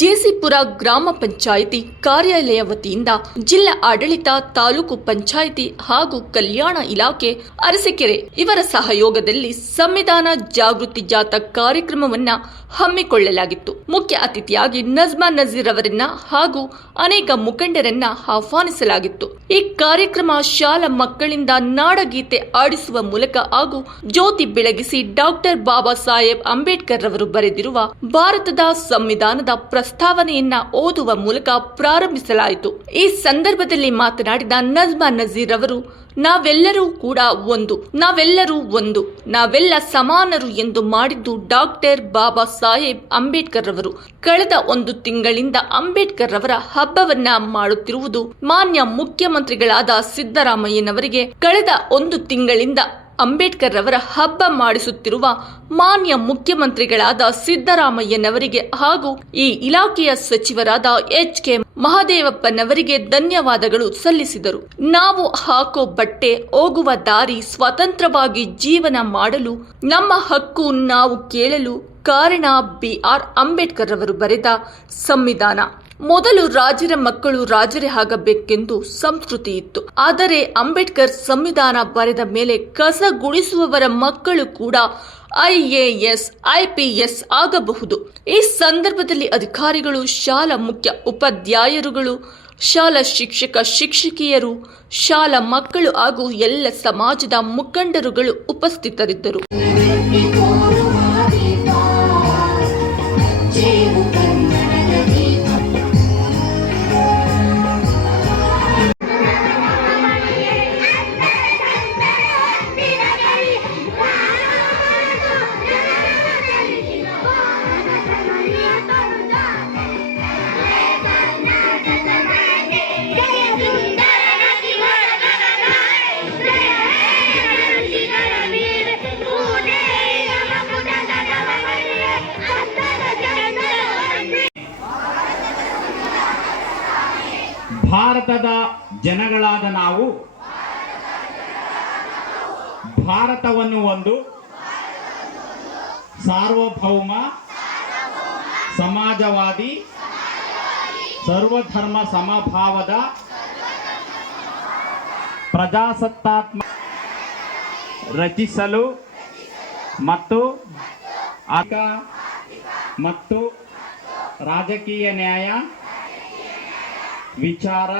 ಜೆಸಿಪುರ ಗ್ರಾಮ ಪಂಚಾಯಿತಿ ಕಾರ್ಯಾಲಯ ವತಿಯಿಂದ ಜಿಲ್ಲಾ ಆಡಳಿತ, ತಾಲೂಕು ಪಂಚಾಯಿತಿ ಹಾಗೂ ಕಲ್ಯಾಣ ಇಲಾಖೆ ಅರಸಿಕೆರೆ ಇವರ ಸಹಯೋಗದಲ್ಲಿ ಸಂವಿಧಾನ ಜಾಗೃತಿ ಜಾಥಾ ಕಾರ್ಯಕ್ರಮವನ್ನ ಹಮ್ಮಿಕೊಳ್ಳಲಾಗಿತ್ತು. ಮುಖ್ಯ ಅತಿಥಿಯಾಗಿ ನಜ್ಮಾ ನಜೀರ್ ಅವರನ್ನ ಹಾಗೂ ಅನೇಕ ಮುಖಂಡರನ್ನ ಆಹ್ವಾನಿಸಲಾಗಿತ್ತು. ಈ ಕಾರ್ಯಕ್ರಮ ಶಾಲಾ ಮಕ್ಕಳಿಂದ ನಾಡಗೀತೆ ಆಡಿಸುವ ಮೂಲಕ ಹಾಗೂ ಜ್ಯೋತಿ ಬೆಳಗಿಸಿ ಡಾಕ್ಟರ್ ಬಾಬಾ ಸಾಹೇಬ್ ಅಂಬೇಡ್ಕರ್ ರವರು ಬರೆದಿರುವ ಭಾರತದ ಸಂವಿಧಾನದ ಪ್ರಸ್ತಾವನೆಯನ್ನ ಓದುವ ಮೂಲಕ ಪ್ರಾರಂಭಿಸಲಾಯಿತು. ಈ ಸಂದರ್ಭದಲ್ಲಿ ಮಾತನಾಡಿದ ನಜ್ಮಾ ನಜೀರ್ ಅವರು, ನಾವೆಲ್ಲರೂ ಕೂಡ ಒಂದು, ನಾವೆಲ್ಲರೂ ಒಂದು, ನಾವೆಲ್ಲ ಸಮಾನರು ಎಂದು ಮಾಡಿದ್ದು ಡಾಕ್ಟರ್ ಬಾಬಾ ಸಾಹೇಬ್ ಅಂಬೇಡ್ಕರ್ ರವರು. ಕಳೆದ ಒಂದು ತಿಂಗಳಿಂದ ಅಂಬೇಡ್ಕರ್ ರವರ ಹಬ್ಬವನ್ನ ಮಾಡುತ್ತಿರುವುದು ಮಾನ್ಯ ಮುಖ್ಯಮಂತ್ರಿಗಳಾದ ಸಿದ್ದರಾಮಯ್ಯನವರಿಗೆ ಕಳೆದ ಒಂದು ತಿಂಗಳಿಂದ ಅಂಬೇಡ್ಕರ್ ರವರ ಹಬ್ಬ ಮಾಡಿಸುತ್ತಿರುವ ಮಾನ್ಯ ಮುಖ್ಯಮಂತ್ರಿಗಳಾದ ಸಿದ್ದರಾಮಯ್ಯನವರಿಗೆ ಹಾಗೂ ಈ ಇಲಾಖೆಯ ಸಚಿವರಾದ ಎಚ್ ಕೆ ಮಹದೇವಪ್ಪನವರಿಗೆ ಧನ್ಯವಾದಗಳು ಸಲ್ಲಿಸಿದರು. ನಾವು ಹಾಕೋ ಬಟ್ಟೆ, ಹೋಗುವ ದಾರಿ ಸ್ವತಂತ್ರವಾಗಿ ಜೀವನ ಮಾಡಲು, ನಮ್ಮ ಹಕ್ಕು ನಾವು ಕೇಳಲು ಕಾರಣ ಬಿ ಆರ್ ಅಂಬೇಡ್ಕರ್ ರವರು ಬರೆದ ಸಂವಿಧಾನ. ಮೊದಲು ರಾಜರ ಮಕ್ಕಳು ರಾಜರೇ ಆಗಬೇಕೆಂದು ಸಂಸ್ಕೃತಿ ಇತ್ತು. ಆದರೆ ಅಂಬೇಡ್ಕರ್ ಸಂವಿಧಾನ ಬರೆದ ಮೇಲೆ ಕಸ ಗುಡಿಸುವವರ ಮಕ್ಕಳು ಕೂಡ ಐಎಎಸ್, ಐಪಿಎಸ್ ಆಗಬಹುದು. ಈ ಸಂದರ್ಭದಲ್ಲಿ ಅಧಿಕಾರಿಗಳು, ಶಾಲಾ ಮುಖ್ಯ ಉಪಾಧ್ಯಾಯರುಗಳು, ಶಾಲಾ ಶಿಕ್ಷಕ, ಶಿಕ್ಷಕಿಯರು, ಶಾಲಾ ಮಕ್ಕಳು ಹಾಗೂ ಎಲ್ಲ ಸಮಾಜದ ಮುಖಂಡರುಗಳು ಉಪಸ್ಥಿತರಿದ್ದರು. ಭಾರತದ ಜನಗಳಾದ ನಾವು, ಭಾರತವನ್ನು ಒಂದು ಸಾರ್ವಭೌಮ, ಸಮಾಜವಾದಿ, ಸರ್ವಧರ್ಮ ಸಮಭಾವದ ಪ್ರಜಾಸತ್ತಾತ್ಮ ರಚಿಸಲು ಮತ್ತು ಮತ್ತು ರಾಜಕೀಯ ನ್ಯಾಯ ವಿಚಾರ.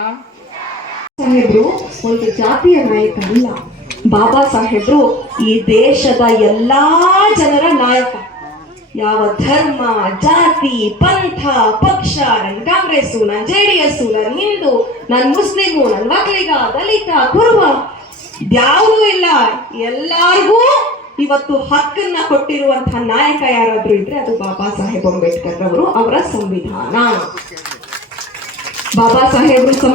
ಸಾಹೇಬ್ರು, ಒಂದು ಜಾತಿಯ ನಾಯಕನಲ್ಲ. ಬಾಬಾ ಸಾಹೇಬ್ರು ಈ ದೇಶದ ಎಲ್ಲಾ ಜನರ ನಾಯಕ. ಯಾವ ಧರ್ಮ, ಜಾತಿ, ಪಂಥ, ಪಕ್ಷ, ನನ್ ಕಾಂಗ್ರೆಸ್ ನನ್ ಜೆ ಡಿ ಎಸ್ ನನ್ ಹಿಂದೂ, ನನ್ ಮುಸ್ಲಿಮು, ನನ್ ಮಕ್ಕಳಿಗ ದಲಿತ, ಕುರುಬ, ಯಾವುದೂ ಇಲ್ಲ. ಎಲ್ಲಾರ್ಗೂ ಇವತ್ತು ಹಕ್ಕನ್ನ ಕೊಟ್ಟಿರುವಂತಹ ನಾಯಕ ಯಾರಾದ್ರೂ ಇದ್ರೆ ಅದು ಬಾಬಾ ಸಾಹೇಬ್ ಅಂಬೇಡ್ಕರ್ ಅವರು ಅವರ ಸಂವಿಧಾನ. ಬಾಬಾ ಸಾಹೇಬ್ರು ಸಂವಿಧಾನ